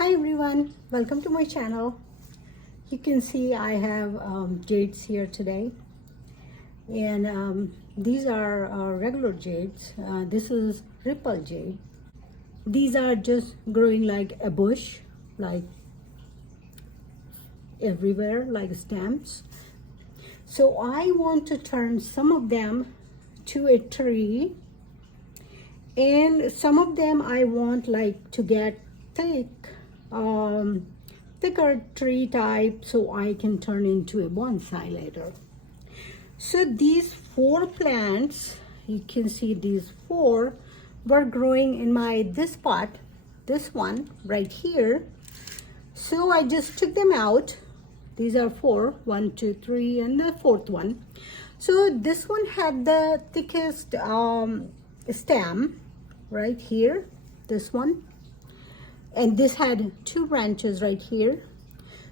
Hi everyone, welcome to my channel. You can see I have jades here today, and these are regular jades. This is ripple jade. These are just growing like a bush, like everywhere, like stamps. So I want to turn some of them to a tree, and some of them I want like to get thick, thicker tree type, so I can turn into a bonsai later. So these 4 plants, you can see these 4 were growing in my this pot, this one right here. So I just took them out. These are 4, 1, 2, 3, and the 4th one. So this one had the thickest stem right here, this one, and this had 2 branches right here.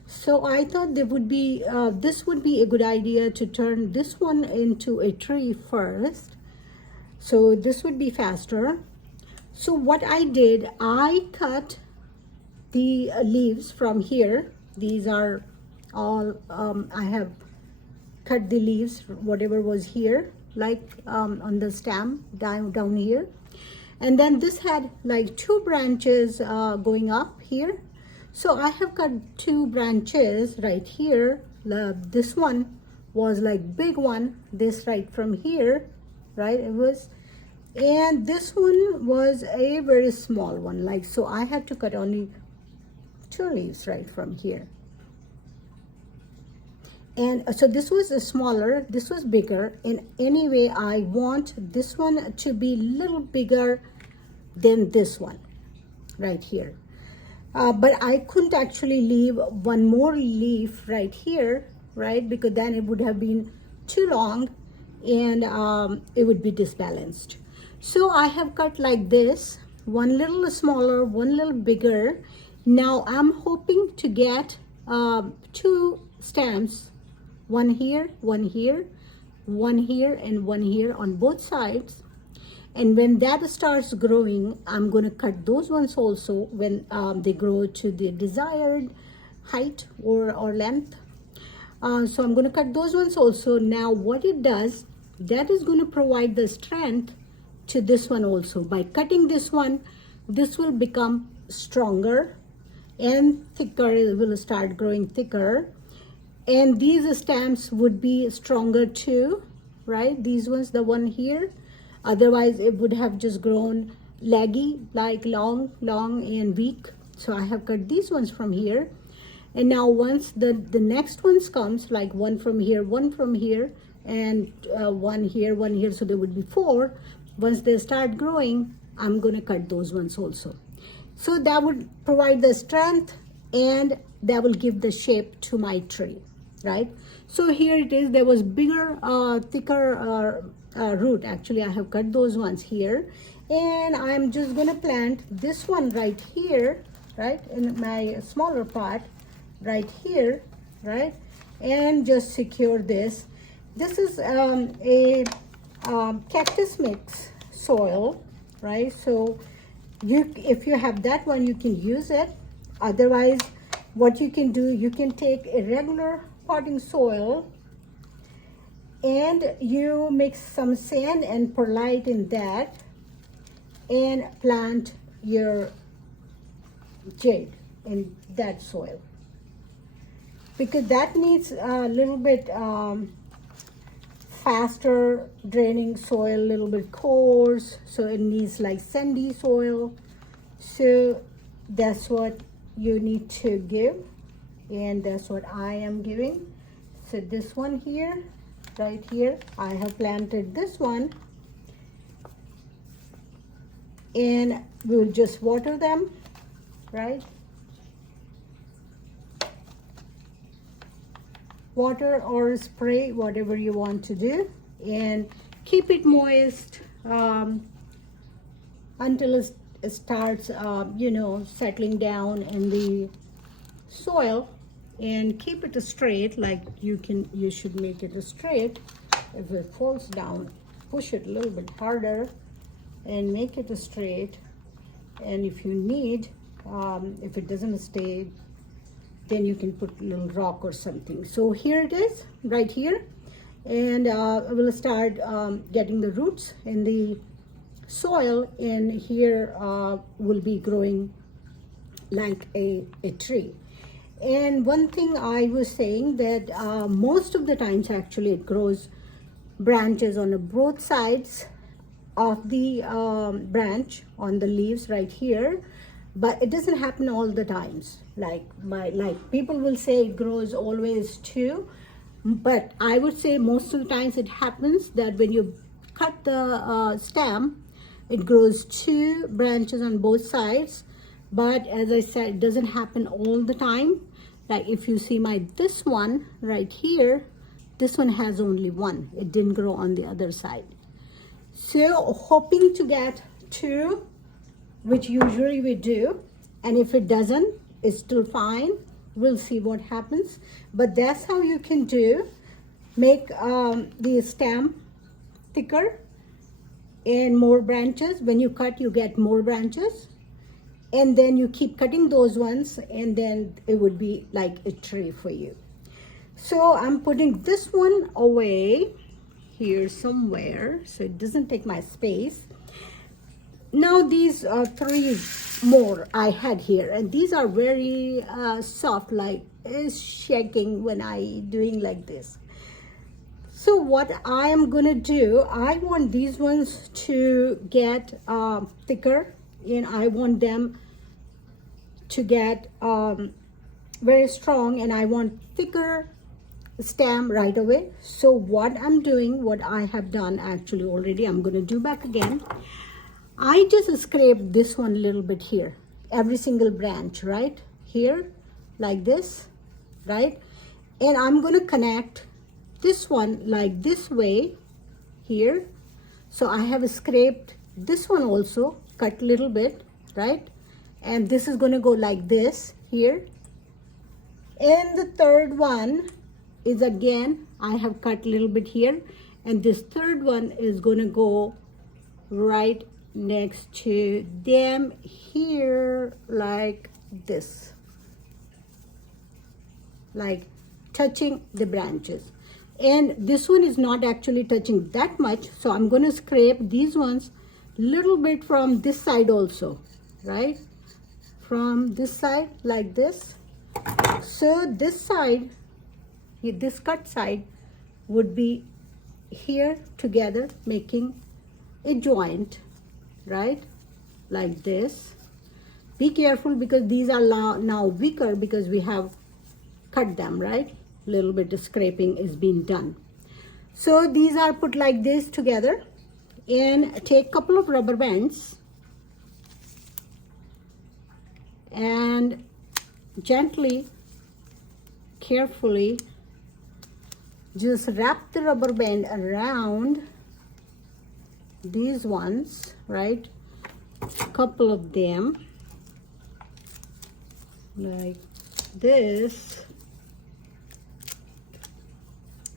So I thought there would be this would be a good idea to turn this one into a tree first, so this would be faster. So what I did, I cut the leaves from here. These are all I have cut the leaves, whatever was here, like on the stem down here. And then this had like 2 branches going up here. So I have cut 2 branches right here. This one was like big one, this right from here, right? It was, and this one was a very small one, like, so I had to cut only 2 leaves right from here. And so this was a smaller, this was bigger. And anyway, I want this one to be a little bigger than this one right here. But I couldn't actually leave one more leaf right here, right? Because then it would have been too long and it would be disbalanced. So I have cut like this, one little smaller, one little bigger. Now I'm hoping to get 2 stems, one here, one here, one here, and one here on both sides. And when that starts growing, I'm going to cut those ones also when they grow to the desired height or length. So I'm going to cut those ones also. Now what it does, that is going to provide the strength to this one also. By cutting this one, this will become stronger and thicker. It will start growing thicker. And these stems would be stronger too, right? These ones, the one here. Otherwise, it would have just grown leggy, like long and weak. So I have cut these ones from here. And now once the next ones comes, like one from here, and one here, so there would be 4. Once they start growing, I'm going to cut those ones also. So that would provide the strength and that will give the shape to my tree, right? So here it is. There was bigger, thicker root. Actually, I have cut those ones here, and I'm just gonna plant this one right here, right, in my smaller pot right here, right, and just secure this. This is a cactus mix soil, right? So if you have that one, you can use it. Otherwise, what you can do, you can take a regular potting soil and you mix some sand and perlite in that and plant your jade in that soil, because that needs a little bit faster draining soil, a little bit coarse, so it needs like sandy soil. So that's what you need to give, and that's what I am giving. So this one here, right here, I have planted this one, and we'll just water them, right? Water or spray, whatever you want to do, and keep it moist until it starts settling down in the soil. And keep it straight, like you should make it straight. If it falls down, push it a little bit harder and make it straight. And if you need If it doesn't stay, then you can put a little rock or something. So here it is, right here. And we'll start getting the roots in the soil, and here will be growing like a tree. And one thing I was saying that most of the times actually it grows branches on both sides of the branch, on the leaves right here, but it doesn't happen all the times. Like people will say it grows always too, but I would say most of the times it happens that when you cut the stem, it grows 2 branches on both sides. But as I said, it doesn't happen all the time. Like if you see this one right here, this one has only 1. It didn't grow on the other side. So hoping to get 2, which usually we do. And if it doesn't, it's still fine. We'll see what happens. But that's how you can make the stem thicker and more branches. When you cut, you get more branches. And then you keep cutting those ones, and then it would be like a tree for you. So I'm putting this one away here somewhere so it doesn't take my space. Now these 3 more I had here, and these are very soft, like it's shaking when I doing like this. So what I am gonna do, I want these ones to get thicker, and I want them to get very strong, and I want thicker stem right away. So what I'm doing, what I have done actually already, I'm going to do back again. I just scraped this one a little bit here, every single branch right here, like this, right? And I'm going to connect this one like this way here. So I have scraped this one also, cut a little bit, right? And this is going to go like this here. And the third one is, again, I have cut a little bit here, and this third one is going to go right next to them here, like this, like touching the branches. And this one is not actually touching that much, so I'm going to scrape these ones a little bit from this side also, right? From this side, like this. So this side, this cut side would be here together, making a joint, right? Like this. Be careful because these are now weaker because we have cut them, right? Little bit of scraping is being done. So these are put like this together, and take a couple of rubber bands and gently, carefully just wrap the rubber band around these ones, right? A couple of them like this.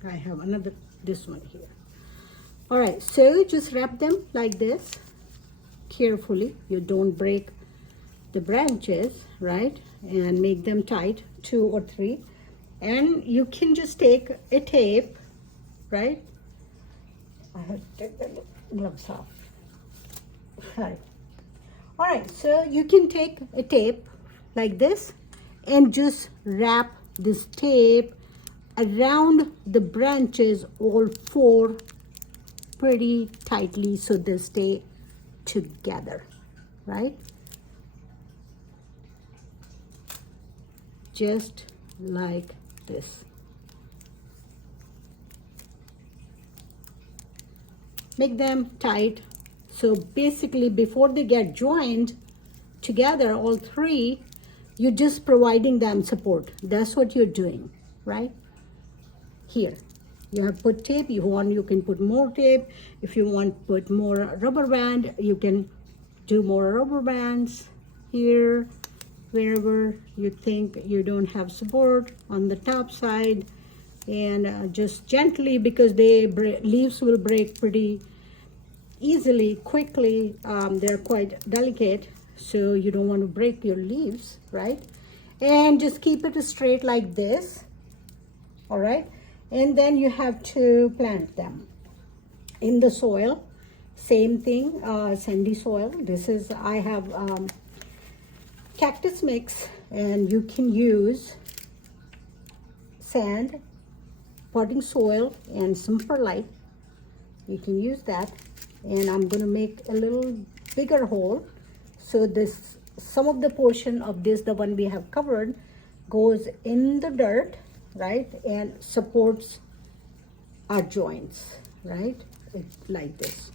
I have this one here. All right, so just wrap them like this carefully. You don't break the branches, right? And make them tight, 2 or 3. And you can just take a tape, right? I have to take the gloves off. All right, so you can take a tape like this and just wrap this tape around the branches, all 4, pretty tightly so they stay together, right? Just like this. Make them tight. So basically, before they get joined together, all 3, you're just providing them support. That's what you're doing, right? Here, you have put tape. You want, you can put more tape. If you want put more rubber band, you can do more rubber bands here, wherever you think you don't have support on the top side. And just gently, because leaves will break pretty easily, quickly. They're quite delicate, so you don't want to break your leaves, right? And just keep it straight like this, all right? And then you have to plant them in the soil. Same thing, sandy soil. This is, I have cactus mix, and you can use sand, potting soil, and some perlite. You can use that. And I'm going to make a little bigger hole, so this, some of the portion of this, the one we have covered, goes in the dirt, right, and supports our joints, right? It's like this,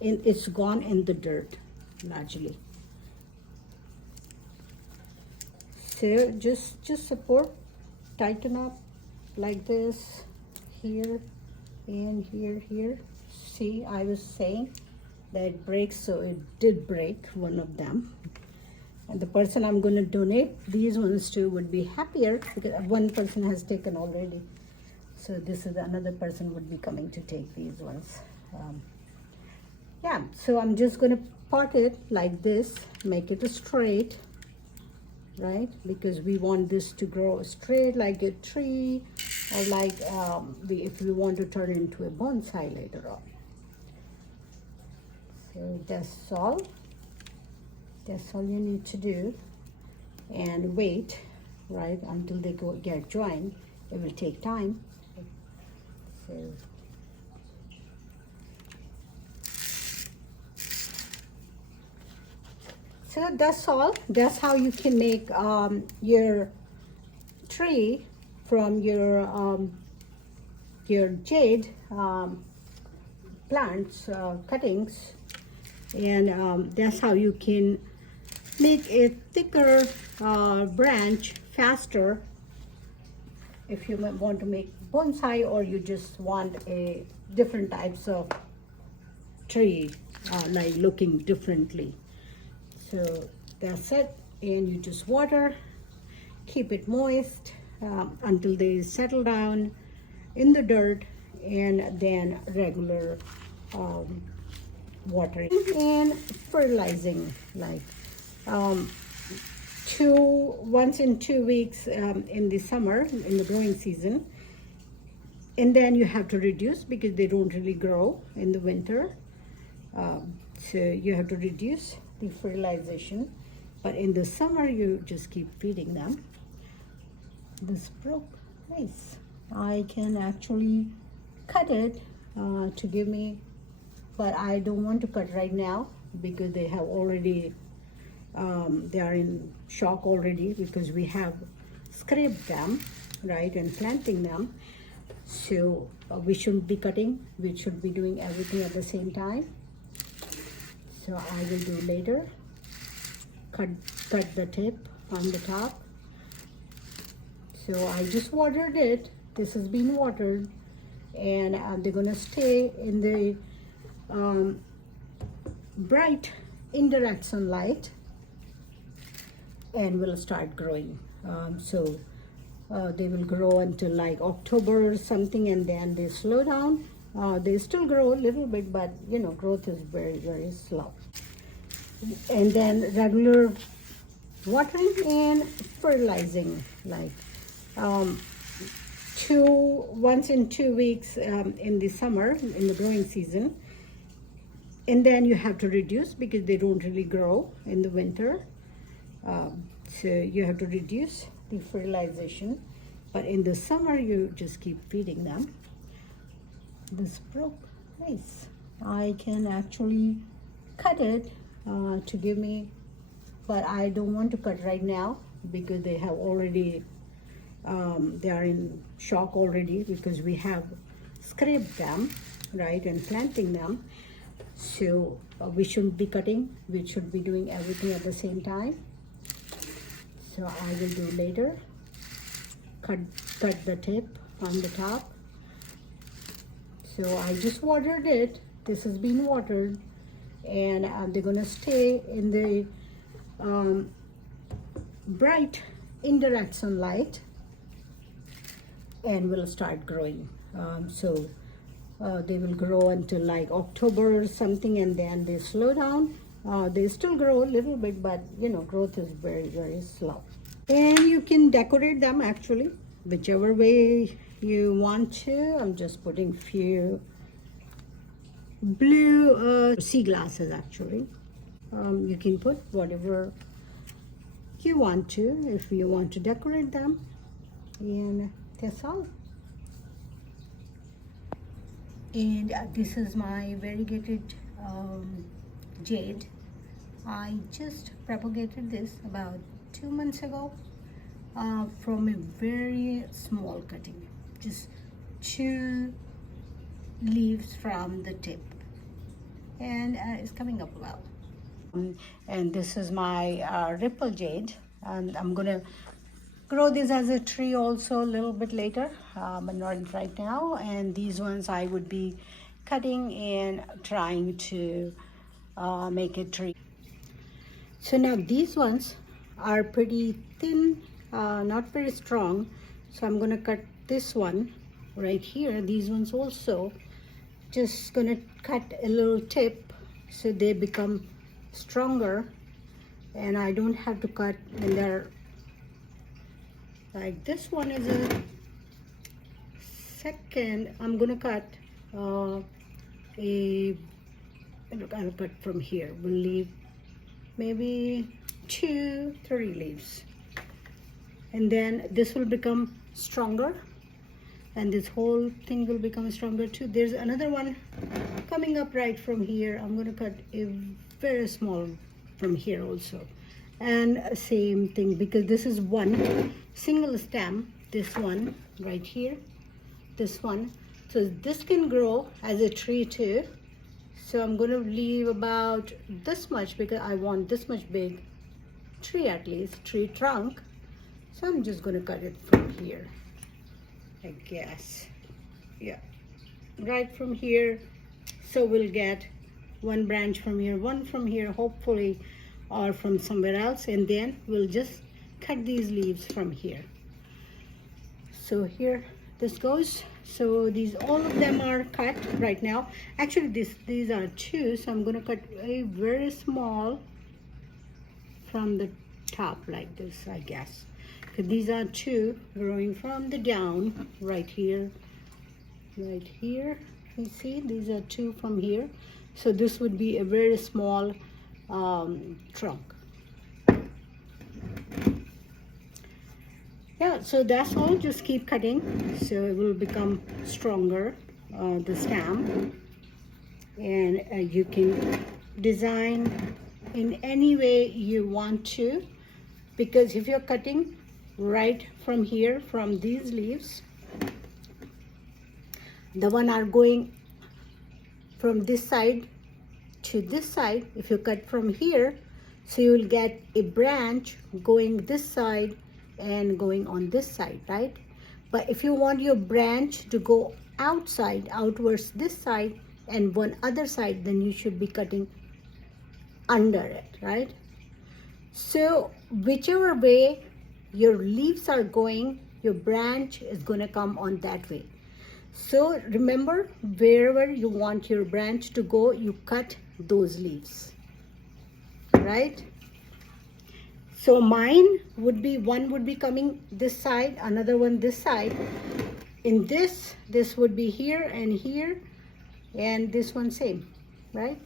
and it's gone in the dirt largely. So just support, tighten up like this, here and here. See, I was saying that it breaks, so it did break one of them. And the person I'm going to donate these ones to would be happier, because one person has taken already. So this is another person would be coming to take these ones. Yeah, so I'm just going to pot it like this, make it straight, right? Because we want this to grow straight like a tree, or like if we want to turn it into a bonsai later on. So that's all you need to do, and wait, right, until they get joined. It will take time. So that's all. That's how you can make your tree from your jade plants, cuttings, and that's how you can make a thicker branch faster if you want to make bonsai, or you just want a different types of tree, like looking differently. So that's it, and you just water, keep it moist until they settle down in the dirt, and then regular watering and fertilizing, like once in 2 weeks in the summer, in the growing season. And then you have to reduce, because they don't really grow in the winter. So you have to reduce the fertilization, but in the summer you just keep feeding them. This broke. Nice. I can actually cut it to give me, but I don't want to cut right now, because they have already they are in shock already, because we have scraped them, right, and planting them. So we shouldn't be cutting, we should be doing everything at the same time. So I will do later. Cut the tip on the top. So I just watered it. This has been watered, and they're gonna stay in the bright indirect sunlight, and will start growing. They will grow until like October or something, and then they slow down. They still grow a little bit, but you know, growth is very, very slow. And then regular watering and fertilizing, like once in 2 weeks in the summer, in the growing season. And then you have to reduce, because they don't really grow in the winter. So you have to reduce the fertilization, but in the summer you just keep feeding them. This broke. Nice. I can actually cut it to give me, but I don't want to cut right now, because they have already they are in shock already, because we have scraped them, right, and planting them. So we shouldn't be cutting, we should be doing everything at the same time. So I will do later. Cut the tip on the top. So I just watered it. This has been watered, and they're gonna stay in the bright indirect sunlight, and will start growing. They will grow until like October or something, and then they slow down. They still grow a little bit, but you know, growth is very, very slow. And you can decorate them actually, whichever way you want to. I'm just putting few blue sea glasses actually. You can put whatever you want to if you want to decorate them, and that's all. And this is my variegated jade. I just propagated this about 2 months ago from a very small cutting, just 2 leaves from the tip, and it's coming up well. And this is my ripple jade, and I'm gonna grow this as a tree also a little bit later, but not right now. And these ones I would be cutting and trying to make a tree. So now these ones are pretty thin, not very strong, so I'm gonna cut this one right here. These ones also just gonna cut a little tip so they become stronger, and I don't have to cut when they're like this one is a second. I'm gonna cut I'll cut from here. We'll leave maybe 2-3 leaves, and then this will become stronger, and this whole thing will become stronger too. There's another one coming up right from here. I'm going to cut a very small from here also, and same thing, because this is one single stem, this one right here, this one, so this can grow as a tree too. So I'm going to leave about this much because I want this much big tree, at least tree trunk. So I'm just going to cut it from here, I guess. Yeah, right from here. So we'll get one branch from here, one from here, hopefully, or from somewhere else, and then we'll just cut these leaves from here. So here this goes. So these, all of them are cut right now. Actually these are 2, so I'm going to cut a very small from the top like this, I guess, because these are 2 growing from the down right here, right here. You see, these are 2 from here, so this would be a very small trunk. Yeah, so that's all. Just keep cutting so it will become stronger, the stem, and you can design in any way you want to, because if you're cutting right from here, from these leaves, the one are going from this side to this side. If you cut from here, so you will get a branch going this side and going on this side, right? But if you want your branch to go outside, outwards this side and one other side, then you should be cutting under it, right? So whichever way your leaves are going, your branch is going to come on that way. So remember, wherever you want your branch to go, you cut those leaves, right? So mine would be, one would be coming this side, another one this side. In this would be here and here, and this one same, right?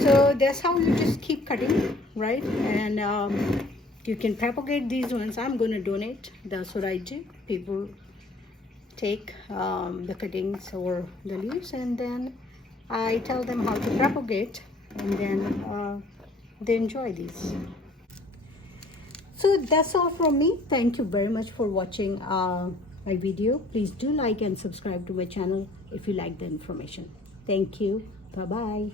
So that's how you just keep cutting, right? And you can propagate these ones. I'm going to donate. That's what I do. People take the cuttings or the leaves, and then I tell them how to propagate, and then they enjoy these. So that's all from me. Thank you very much for watching my video. Please do like and subscribe to my channel if you like the information. Thank you. Bye-bye.